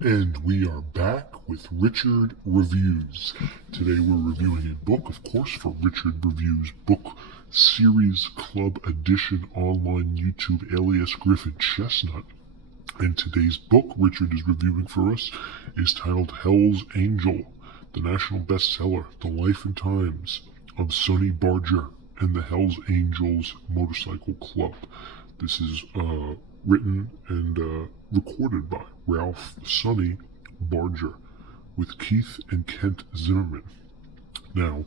And we are back with Richard Reviews. Today we're reviewing a book, of course, for Richard Reviews Book Series Club Edition online YouTube alias Griffin Chestnut. And today's book Richard is reviewing for us is titled Hell's Angel, the national bestseller, The Life and Times of Sonny Barger and the Hell's Angels Motorcycle Club. This is written and recorded by Ralph Sonny Barger with Keith and Kent Zimmerman. Now,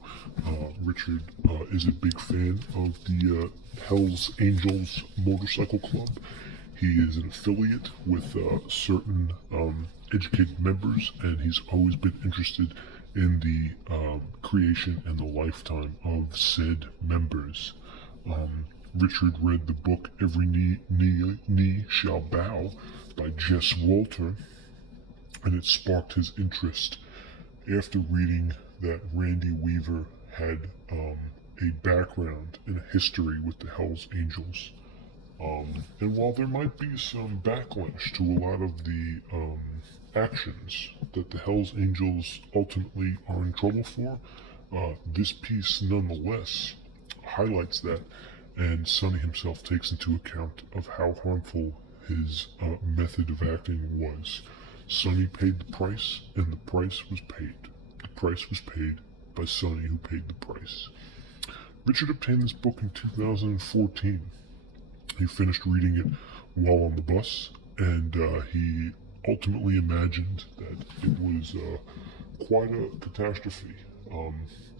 Richard is a big fan of the Hell's Angels Motorcycle Club. He is an affiliate with certain educated members, and he's always been interested in the creation and the lifetime of said members. Richard read the book Every Knee Shall Bow by Jess Walter, and it sparked his interest after reading that Randy Weaver had a background and a history with the Hells Angels. And while there might be some backlash to a lot of the actions that the Hells Angels ultimately are in trouble for, this piece nonetheless highlights that, and Sonny himself takes into account of how harmful his method of acting was. Sonny paid the price, and the price was paid. The price was paid by Sonny, who paid the price. Richard obtained this book in 2014. He finished reading it while on the bus, and he ultimately imagined that it was quite a catastrophe.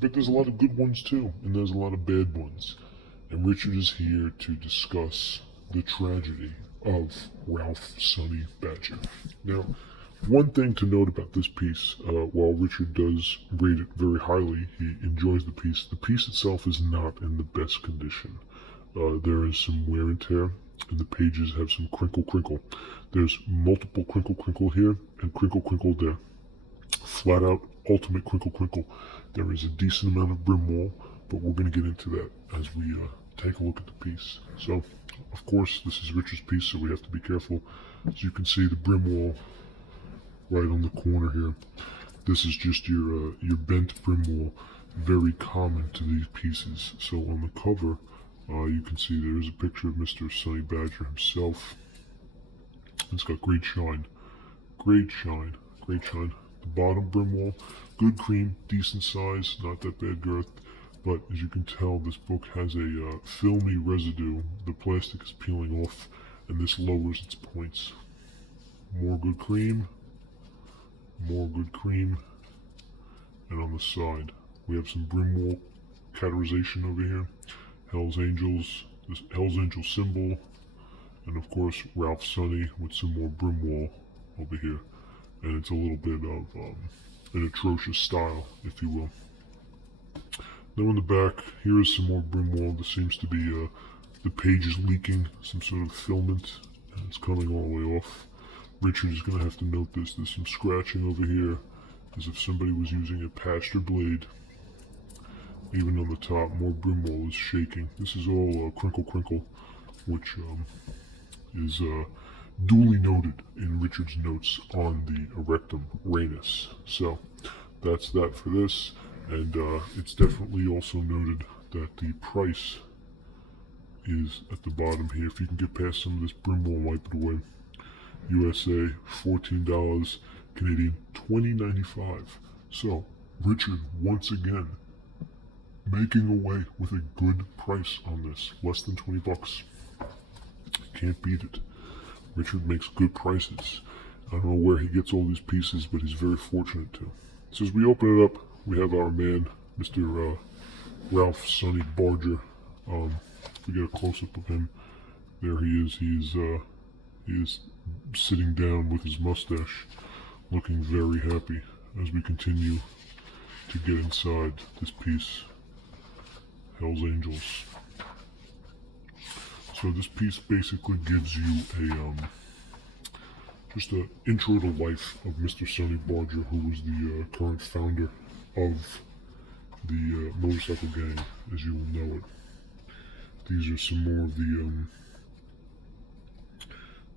But there's a lot of good ones too, and there's a lot of bad ones. And Richard is here to discuss the tragedy of Ralph Sonny Badger. Now, one thing to note about this piece, while Richard does rate it very highly, he enjoys the piece itself is not in the best condition. There is some wear and tear, and the pages have some crinkle. There's multiple crinkle here and crinkle there. Flat out ultimate crinkle. There is a decent amount of brim wall, but we're going to get into that as we take a look at the piece. So, of course, this is Richard's piece, so we have to be careful. As you can see, the brim wall right on the corner here. This is just your bent brim wall, very common to these pieces. So on the cover, you can see there is a picture of Mr. Sonny Badger himself. It's got great shine. The bottom brim wall, good cream, decent size, not that bad girth. But as you can tell, this book has a filmy residue. The plastic is peeling off, and this lowers its points. More good cream. And on the side, we have some brim wall categorization over here. Hell's Angels, this Hell's Angel symbol, and of course Ralph Sonny with some more brim wall over here. And it's a little bit of an atrocious style, if you will. Now on the back, here is some more brim wall. This seems to be the page is leaking some sort of filament, and it's coming all the way off. Richard is going to have to note this. There's some scratching over here, as if somebody was using a pasture blade. Even on the top, more brim wall is shaking. This is all crinkle, which is duly noted in Richard's notes on the Erectum Rhanus. So that's that for this, and it's definitely also noted that the price is at the bottom here. If you can get past some of this brim wall, wipe it away. USA, $14, Canadian, $20.95. So Richard once again making away with a good price on this, less than 20 bucks. Can't beat it. Richard makes good prices. I don't know where he gets all these pieces, but he's very fortunate to. So as we open it up, we have our man, Mr. Ralph Sonny Barger. We get a close-up of him. There he is. He is sitting down with his mustache, looking very happy as we continue to get inside this piece. Hell's Angels. So this piece basically gives you a just an intro to life of Mr. Sonny Barger, who was the current founder of the motorcycle gang, as you will know it. These are some more of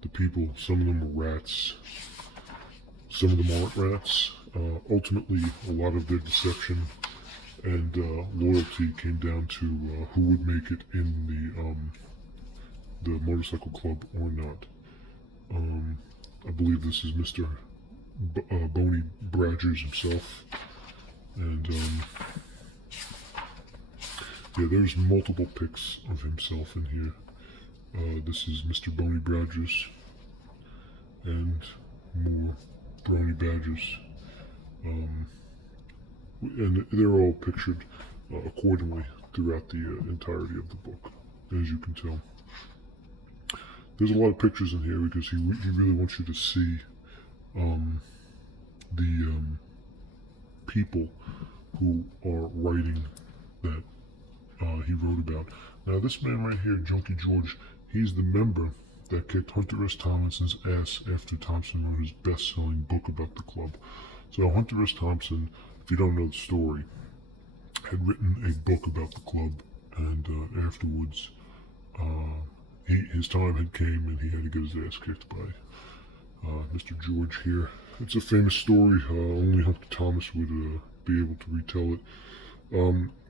the people. Some of them are rats. some of them aren't rats. Ultimately, a lot of their deception and loyalty came down to who would make it in the motorcycle club or not. I believe this is Mr. Boney Barger himself, and yeah, there's multiple pics of himself in here. This is Mr. Boney Barger, and more Boney Bargers. And they're all pictured accordingly throughout the entirety of the book, as you can tell. There's a lot of pictures in here because he really wants you to see the people who are writing that he wrote about. Now, this man right here, Junkie George, he's the member that kicked Hunter S. Thompson's ass after Thompson wrote his best-selling book about the club. So Hunter S. Thompson, if you don't know the story, had written a book about the club, and afterwards, his time had came and he had to get his ass kicked by Mr. George here. It's a famous story. Only Hunter Thomas would be able to retell it.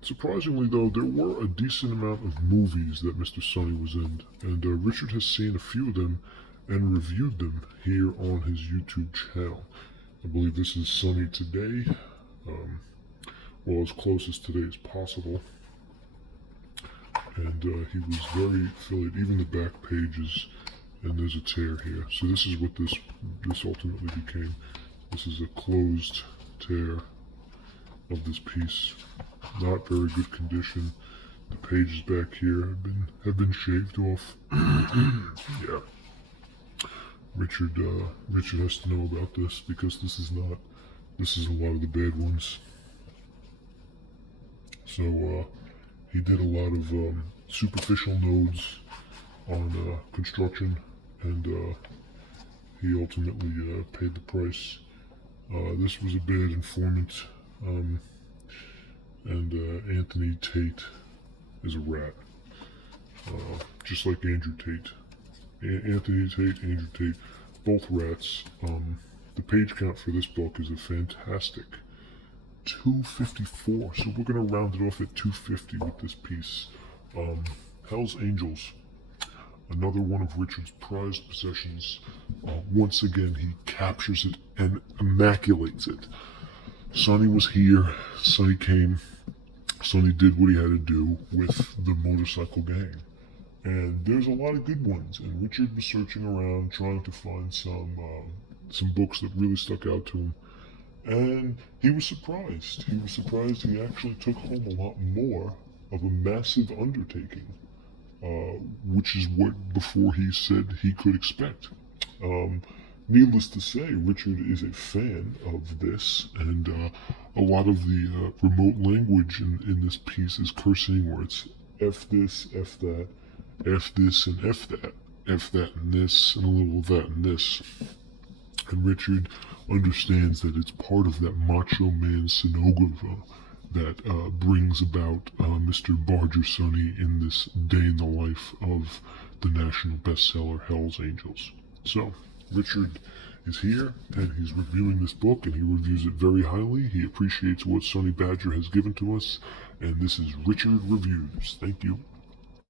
Surprisingly, though, there were a decent amount of movies that Mr. Sonny was in, and Richard has seen a few of them and reviewed them here on his YouTube channel. I believe this is Sonny today, well, as close as today as possible. And he was very affiliated, even the back pages, and there's a tear here. So this is what this ultimately became. This is a closed tear of this piece. Not very good condition. The pages back here have been shaved off. Yeah. Richard has to know about this because this is a lot of the bad ones. So he did a lot of superficial nodes on construction, and he ultimately paid the price. This was a bad informant, and Anthony Tate is a rat, just like Andrew Tate. Anthony Tate, Andrew Tate, both rats. The page count for this book is a fantastic 254, so we're going to round it off at 250 with this piece. Hell's Angels, another one of Richard's prized possessions. Once again, he captures it and immaculates it. Sonny was here, Sonny came, Sonny did what he had to do with the motorcycle gang. And there's a lot of good ones, and Richard was searching around trying to find some books that really stuck out to him. And he was surprised. He was surprised he actually took home a lot more of a massive undertaking, which is what before he said he could expect. Needless to say, Richard is a fan of this, and a lot of the remote language in this piece is cursing, where it's F this, F that, F this and F that, F that and this, and a little of that and this. And Richard understands that it's part of that macho man cenographer that brings about Mr. Barger Sonny in this day in the life of the national bestseller Hell's Angels. So, Richard is here, and he's reviewing this book, and he reviews it very highly. He appreciates what Sonny Barger has given to us, and this is Richard Reviews. Thank you.